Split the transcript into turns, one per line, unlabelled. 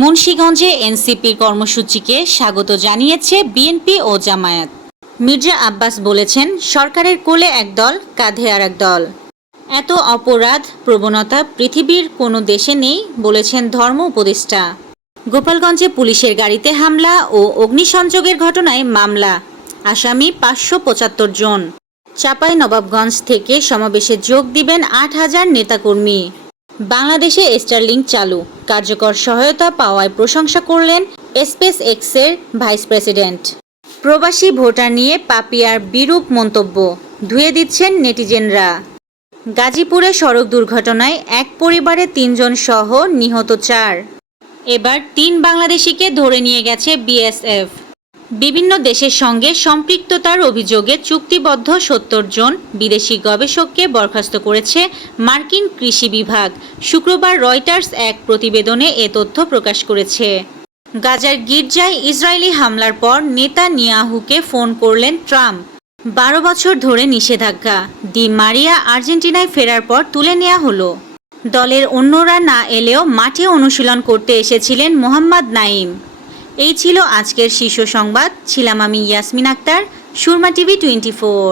মুন্সীগঞ্জে এনসিপির কর্মসূচিকে স্বাগত জানিয়েছে বিএনপি ও জামায়াত। মির্জা আব্বাস বলেছেন, সরকারের কোলে এক দল, কাঁধে আর এক দল। এত অপরাধ, প্রবণতা পৃথিবীর কোনো দেশে নেই, বলেছেন ধর্ম উপদেষ্টা। গোপালগঞ্জে পুলিশের গাড়িতে হামলা ও অগ্নিসংযোগের ঘটনায় মামলা। আসামি পাঁচশো পঁচাত্তর জন। চাপাই নবাবগঞ্জ থেকে সমাবেশে যোগ দিবেন আট হাজার নেতাকর্মী। বাংলাদেশে স্টারলিং চালু। কার্যকর সহায়তা পাওয়ায় প্রশংসা করলেন স্পেস এক্সের ভাইস প্রেসিডেন্ট। প্রবাসী ভোটার নিয়ে পাপিয়ার বিরূপ মন্তব্য, ধুয়ে দিচ্ছেন নেটিজেনরা। গাজীপুরে সড়ক দুর্ঘটনায় এক পরিবারে তিনজন সহ নিহত চার। এবার তিন বাংলাদেশিকে ধরে নিয়ে গেছে বিএসএফ। বিভিন্ন দেশের সঙ্গে সম্পৃক্ততার অভিযোগে চুক্তিবদ্ধ সত্তর জন বিদেশি গবেষককে বরখাস্ত করেছে মার্কিন কৃষি বিভাগ। শুক্রবার রয়টার্স এক প্রতিবেদনে এ তথ্য প্রকাশ করেছে। গাজার গির্জায় ইসরায়েলি হামলার পর নেতা নিয়াহুকে ফোন করলেন ট্রাম্প। বারো বছর ধরে নিষেধাজ্ঞা। দি মারিয়া আর্জেন্টিনায় ফেরার পর তুলে নেওয়া হলো। দলের অন্যরা না এলেও মাঠে অনুশীলন করতে এসেছিলেন মোহাম্মদ নাইম এই ছিল আজকের শীর্ষ সংবাদ। ছিলাম আমি Yasmin Akter Surma TV twenty four.